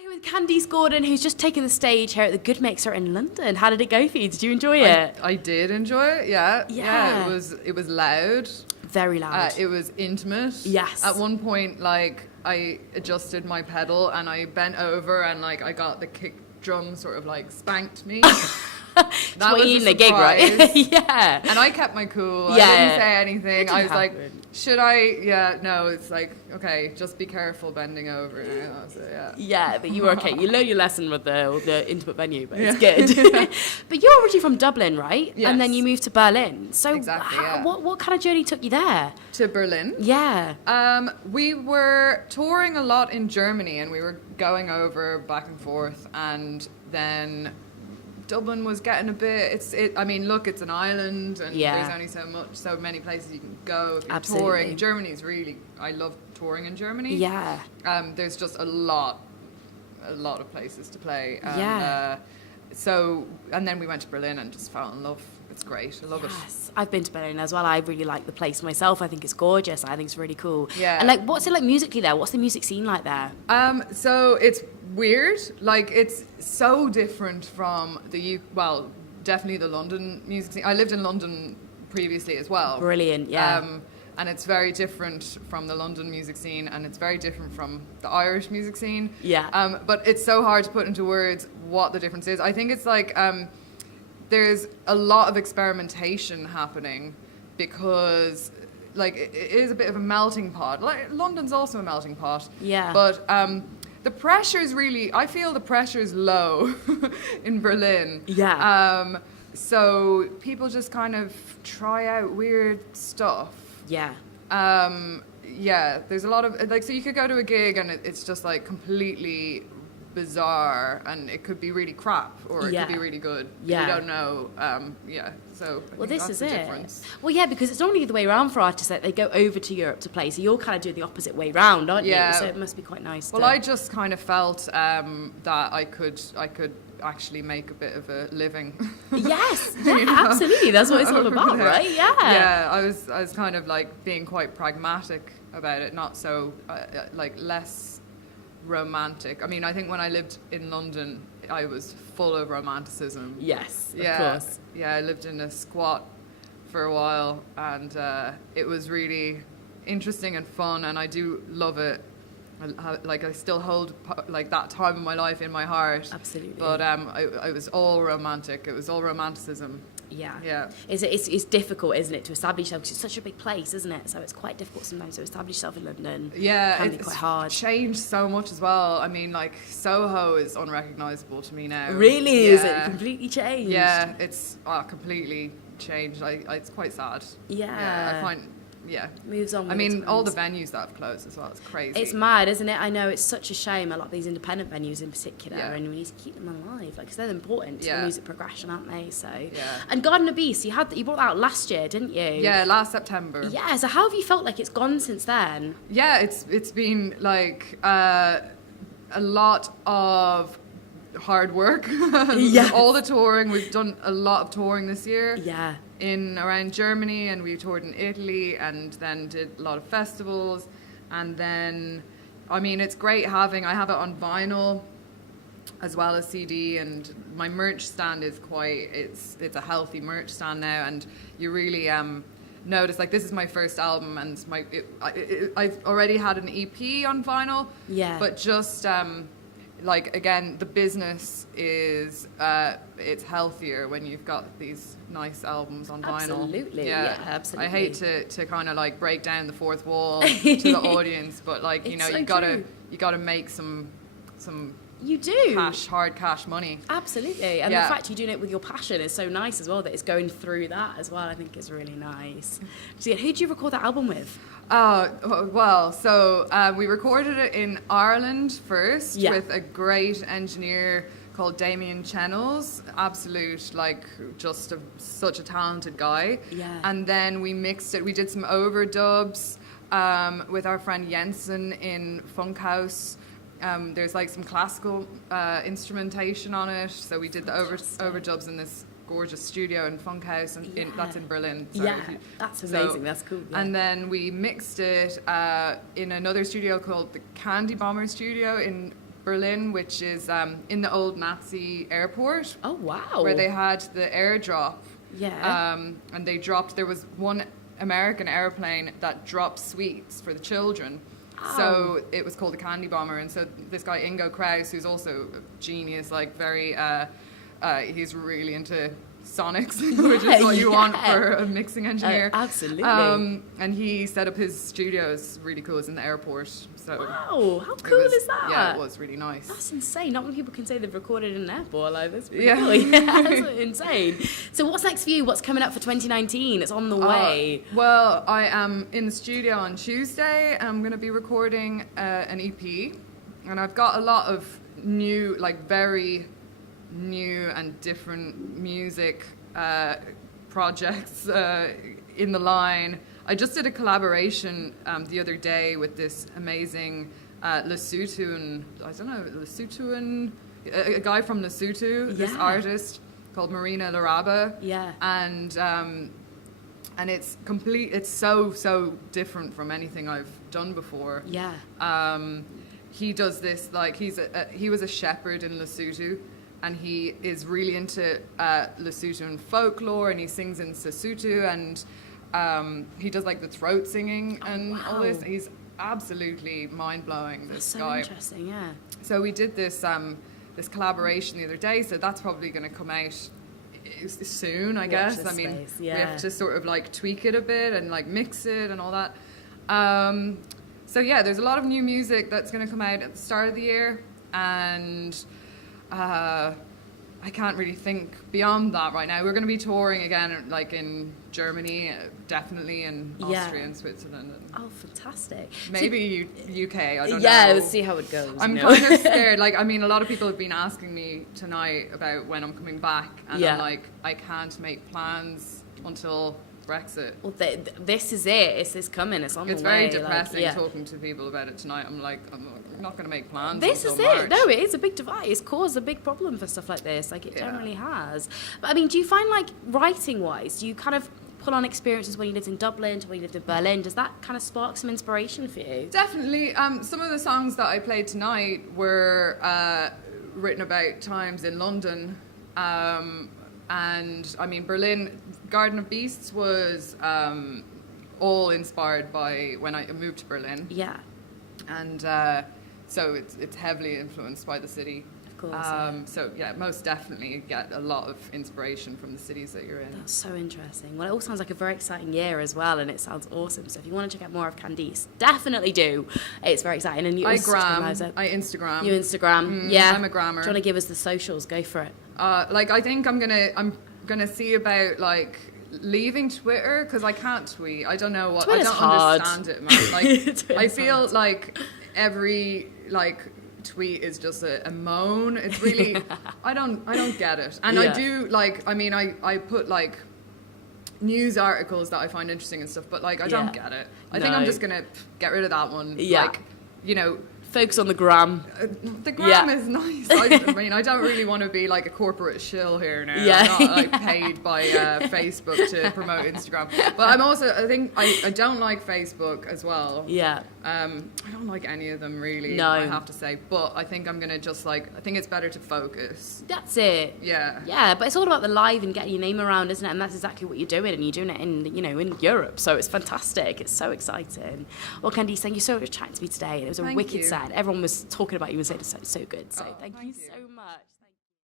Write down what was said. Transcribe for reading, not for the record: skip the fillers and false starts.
Here with Candice Gordon, who's just taken the stage here at the Good Mixer in London. How did it go for you? Did you enjoy it? I did enjoy it. Yeah. It was loud. Very loud. It was intimate. Yes. At one point, like I adjusted my pedal and I bent over and like I got the kick drum sort of like spanked me. That was in the gig, right? Yeah. And I kept my cool. Yeah. I didn't say anything. I was happen. like, should I? Yeah, no, it's like, okay, just be careful bending over. So, yeah. Yeah, but you were okay. You learned your lesson with the intimate venue, but it's good. But you're originally from Dublin, right? Yes. And then you moved to Berlin. So Exactly, what kind of journey took you there? To Berlin. Yeah. We were touring a lot in Germany and we were going over back and forth, and then Dublin was getting a bit. I mean, look, it's an island, and there's only so many places you can go if you're touring. Germany's really. I love touring in Germany. Yeah. There's just a lot of places to play. And then we went to Berlin and just fell in love. It's great. I love it. I've been to Berlin as well. I really like the place myself. I think it's gorgeous. I think it's really cool. Yeah. And like, what's it like musically there? What's the music scene like there? So it's weird. Like, it's so different from definitely the London music scene. I lived in London previously as well. Brilliant. Yeah. And it's very different from the London music scene, and it's very different from the Irish music scene. Yeah. But it's so hard to put into words what the difference is. I think it's like there's a lot of experimentation happening because, like, it is a bit of a melting pot. Like, London's also a melting pot. Yeah. But the pressure is really, I feel the pressure is low in Berlin. Yeah. So people just kind of try out weird stuff. Yeah. Yeah, there's a lot of, like, so you could go to a gig and it's just like completely bizarre, and it could be really crap or it could be really good. Yeah. You don't know. So I think This that's is the it. difference. Well, yeah, because it's normally the way around for artists that they go over to Europe to play. So you're kind of doing the opposite way round, aren't you? So it must be quite nice. Well, I just kind of felt that I could actually make a bit of a living. Yes, yeah, absolutely. That's what it's all about, right? Yeah. Yeah, I was kind of like being quite pragmatic about it, not so like less romantic. I mean, I think when I lived in London, I was full of romanticism. Yes, of course. Yeah, I lived in a squat for a while, and it was really interesting and fun, and I do love it. I still hold like that time of my life in my heart. Absolutely. But I was all romantic. It was all romanticism. Yeah. Yeah. It's difficult, isn't it, to establish yourself, because it's such a big place, isn't it? So it's quite difficult sometimes to establish yourself in London. Yeah, it can be quite hard. It's changed so much as well. I mean, like, Soho is unrecognisable to me now. Really? Yeah. Is it completely changed? Yeah, it's completely changed. It's quite sad. Yeah. I find. Yeah. Moves on. I mean, all the venues that have closed as well. It's crazy. It's mad, isn't it? I know, it's such a shame. A lot of these independent venues in particular, and we need to keep them alive, like, because they're important to the music progression, aren't they? So. Yeah. And Garden of Beasts, you brought that out last year, didn't you? Yeah, last September. Yeah. So how have you felt like it's gone since then? Yeah, it's been like a lot of hard work. Yeah. All the touring. We've done a lot of touring this year. Yeah. In around Germany, and we toured in Italy, and then did a lot of festivals, and then, I mean, it's great I have it on vinyl as well as CD, and my merch stand is it's a healthy merch stand now, and you really notice, like, this is my first album, and I've already had an EP on vinyl, but just like, again, the business is it's healthier when you've got these nice albums on vinyl. Absolutely, yeah, absolutely. I hate to kind of like break down the fourth wall to the audience, but like, you know, you gotta make some you do hard cash money. Absolutely, and the fact you're doing it with your passion is so nice as well. That it's going through that as well. I think is really nice. So who did you record that album with? Well, so we recorded it in Ireland first with a great engineer called Damien Channels. Absolute, like, just such a talented guy. Yeah. And then we mixed it. We did some overdubs with our friend Jensen in Funkhouse. There's like some classical instrumentation on it. So we did the overdubs in this gorgeous studio in Funkhouse, and that's in Berlin. Sorry. That's amazing. That's cool. Yeah. And then we mixed it in another studio called the Candy Bomber Studio in Berlin, which is in the old Nazi airport. Oh, wow. Where they had the airdrop. Yeah. And there was one American airplane that dropped sweets for the children. Oh. So it was called the Candy Bomber. And so this guy, Ingo Kraus, who's also a genius, like very, he's really into sonics, which is what you want for a mixing engineer. Absolutely. And he set up his studio. It's really cool. It's in the airport. So wow, how cool is that? Yeah, it was really nice. That's insane. Not many people can say they've recorded in an airport. Like, that's pretty cool. Yeah, that's insane. So what's next for you? What's coming up for 2019? It's on the way. Well, I am in the studio on Tuesday. I'm going to be recording an EP. And I've got a lot of new, like very new and different music projects in the line. I just did a collaboration the other day with this amazing Lesothoan, a guy from Lesotho, this artist called Marina Laraba. Yeah. And it's so different from anything I've done before. Yeah. He does this, like, he was a shepherd in Lesotho. And he is really into Lesothoan folklore, and he sings in Sesotho, and he does like the throat singing and all this. He's absolutely mind-blowing, this guy. So interesting, yeah. So we did this this collaboration the other day, so that's probably going to come out soon, I guess. I mean, we have to sort of like tweak it a bit and like mix it and all that. So yeah, there's a lot of new music that's going to come out at the start of the year, and I can't really think beyond that right now. We're going to be touring again, like in Germany, definitely, and Austria and Switzerland. And fantastic. Maybe UK, I don't know. Yeah, let's see how it goes. I'm kind of scared. Like, I mean, a lot of people have been asking me tonight about when I'm coming back, and I'm like, I can't make plans until Brexit. Well, this is it. It's coming. It's on the way. It's very depressing talking to people about it tonight. I'm like, I'm not going to make plans. This is March. it. No, it is a big divide. It's caused a big problem for stuff like this. Like, it generally has. But I mean, do you find, like, writing-wise, do you kind of pull on experiences when you lived in Dublin to when you lived in Berlin? Does that kind of spark some inspiration for you? Definitely. Some of the songs that I played tonight were written about times in London. And I mean, Berlin, Garden of Beasts was all inspired by when I moved to Berlin. Yeah. And so it's heavily influenced by the city. Of course. So yeah, most definitely get a lot of inspiration from the cities that you're in. That's so interesting. Well, it all sounds like a very exciting year as well, and it sounds awesome. So if you want to check out more of Candice, definitely do. It's very exciting. And I Instagram. You Instagram. Yeah. I'm a grammer. Do you want to give us the socials? Go for it. Like, I think I'm gonna see about like leaving Twitter, because I can't tweet. I don't know what. Twitter's I don't hard. understand it, man. Like, I feel like every like tweet is just a moan. It's really I don't get it. And I do, like, I mean, I put like news articles that I find interesting and stuff, but like I don't get it. I think I'm just gonna get rid of that one. Like, you know, focus on the gram. The gram is nice. I mean, I don't really want to be like a corporate shill here now. I'm not like paid by Facebook to promote Instagram. But I'm also, I think I don't like Facebook as well. Yeah. I don't like any of them really. No. I have to say. But I think I'm gonna just like, I think it's better to focus. That's it. Yeah. Yeah, but it's all about the live and getting your name around, isn't it? And that's exactly what you're doing, and you're doing it in, you know, in Europe. So it's fantastic. It's so exciting. Well, Candice, thank you so much for chatting to me today. It was a wicked set. Everyone was talking about you and saying it's so good. So thank you so much.